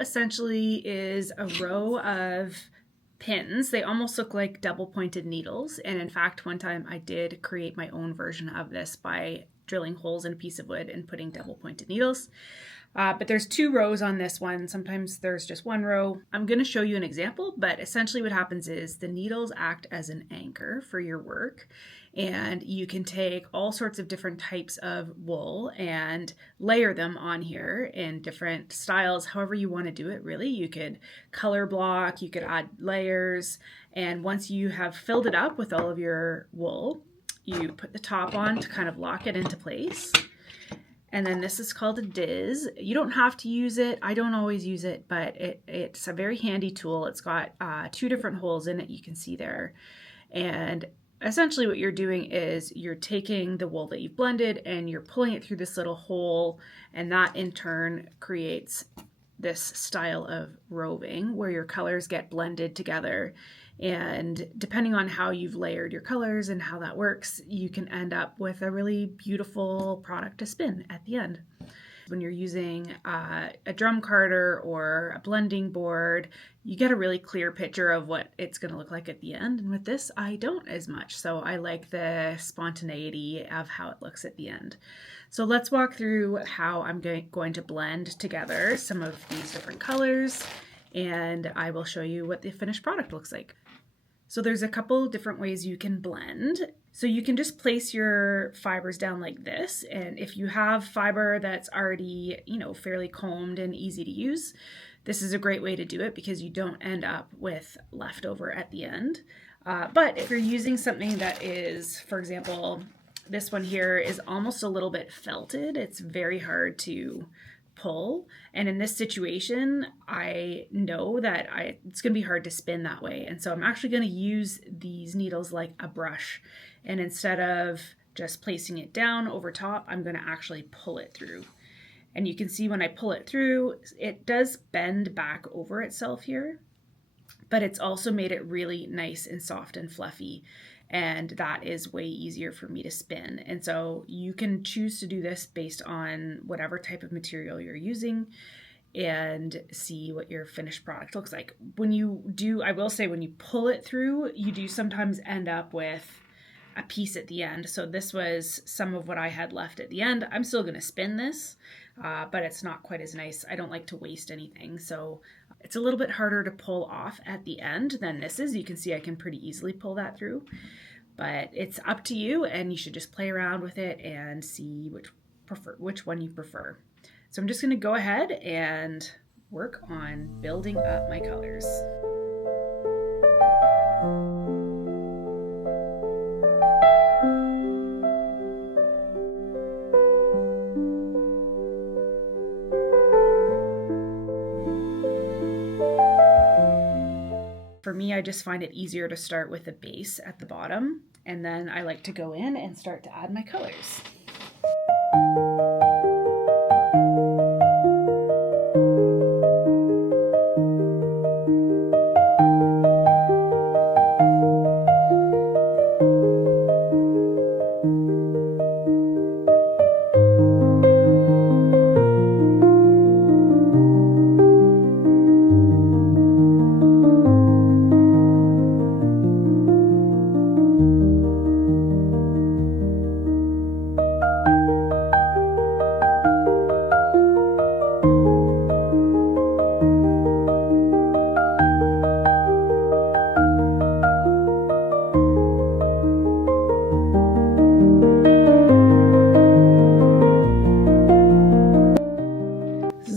essentially is a row of pins. They almost look like double pointed needles. And in fact, one time I did create my own version of this by drilling holes in a piece of wood and putting double pointed needles. But there's 2 rows on this one. Sometimes there's just 1 row. I'm going to show you an example, but essentially what happens is the needles act as an anchor for your work. And you can take all sorts of different types of wool and layer them on here in different styles, however you want to do it, really. You could color block, you could add layers, and once you have filled it up with all of your wool, you put the top on to kind of lock it into place. And then this is called a diz. You don't have to use it. I don't always use it, but it's a very handy tool. It's got 2 different holes in it, you can see there. And essentially what you're doing is you're taking the wool that you've blended and you're pulling it through this little hole, and that in turn creates this style of roving where your colors get blended together. And depending on how you've layered your colors and how that works, you can end up with a really beautiful product to spin at the end. When you're using a drum carder or a blending board, you get a really clear picture of what it's going to look like at the end. And with this, I don't as much. So I like the spontaneity of how it looks at the end. So let's walk through how I'm going to blend together some of these different colors, and I will show you what the finished product looks like. So there's a couple different ways you can blend. So you can just place your fibers down like this, and if you have fiber that's already, fairly combed and easy to use, this is a great way to do it because you don't end up with leftover at the end. But if you're using something that is, for example, this one here is almost a little bit felted, it's very hard to pull, and in this situation I know that it's going to be hard to spin that way, and so I'm actually going to use these needles like a brush, and instead of just placing it down over top, I'm going to actually pull it through. And you can see when I pull it through, it does bend back over itself here, but it's also made it really nice and soft and fluffy, and that is way easier for me to spin. And so you can choose to do this based on whatever type of material you're using and see what your finished product looks like. When you do, I will say, when you pull it through, you do sometimes end up with a piece at the end. So this was some of what I had left at the end. I'm still going to spin this, but it's not quite as nice. I don't like to waste anything. So it's a little bit harder to pull off at the end than this is. You can see I can pretty easily pull that through, but it's up to you, and you should just play around with it and see which one you prefer. So I'm just going to go ahead and work on building up my colors. For me, I just find it easier to start with a base at the bottom, and then I like to go in and start to add my colors.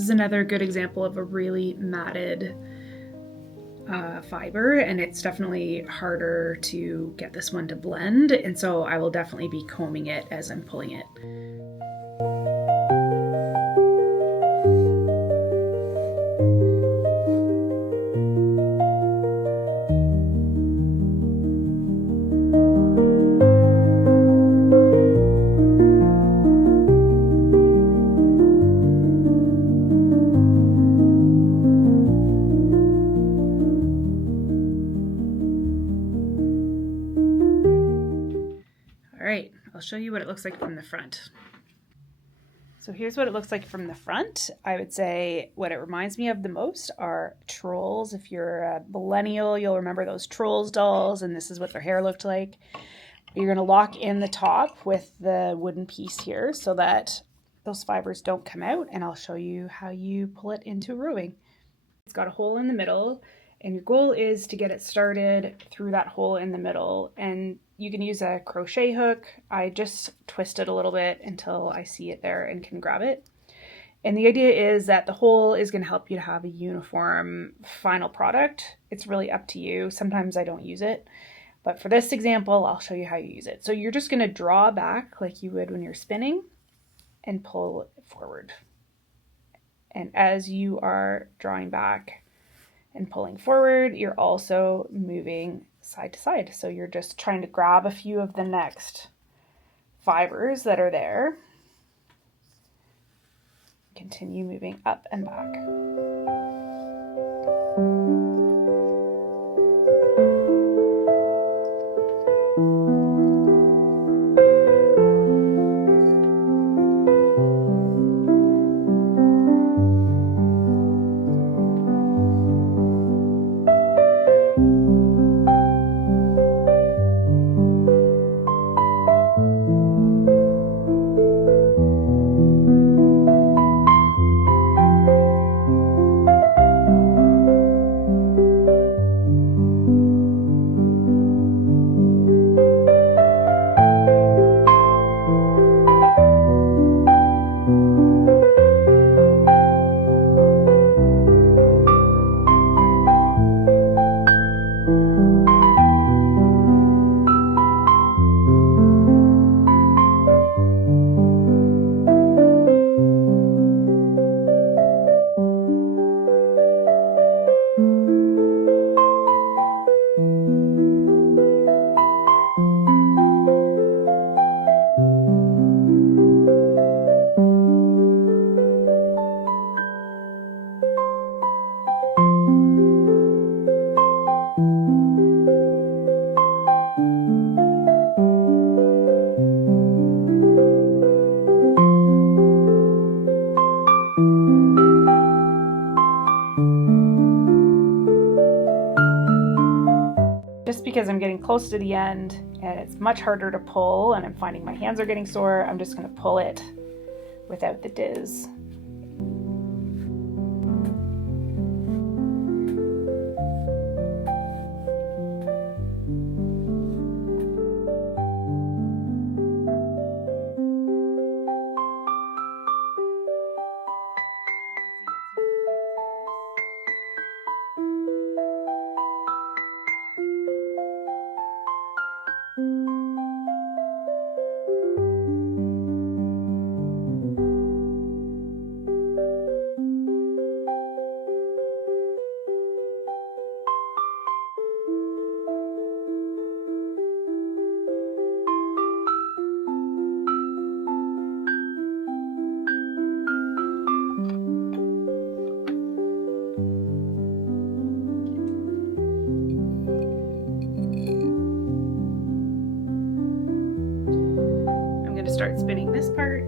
Another good example of a really matted fiber, and it's definitely harder to get this one to blend, and so I will definitely be combing it as I'm pulling it. All right, I'll show you what it looks like from the front. So here's what it looks like from the front. I would say what it reminds me of the most are trolls. If you're a millennial, you'll remember those trolls dolls, and this is what their hair looked like. You're going to lock in the top with the wooden piece here so that those fibers don't come out, and I'll show you how you pull it into rowing. It's got a hole in the middle, and your goal is to get it started through that hole in the middle, and you can use a crochet hook. I just twist it a little bit until I see it there and can grab it. And the idea is that the hole is going to help you to have a uniform final product. It's really up to you. Sometimes I don't use it, but for this example, I'll show you how you use it. So you're just going to draw back like you would when you're spinning and pull it forward. And as you are drawing back and pulling forward, you're also moving side to side. So you're just trying to grab a few of the next fibers that are there. Continue moving up and back. Just because I'm getting close to the end and it's much harder to pull and I'm finding my hands are getting sore, I'm just going to pull it without the diz. Start spinning this part.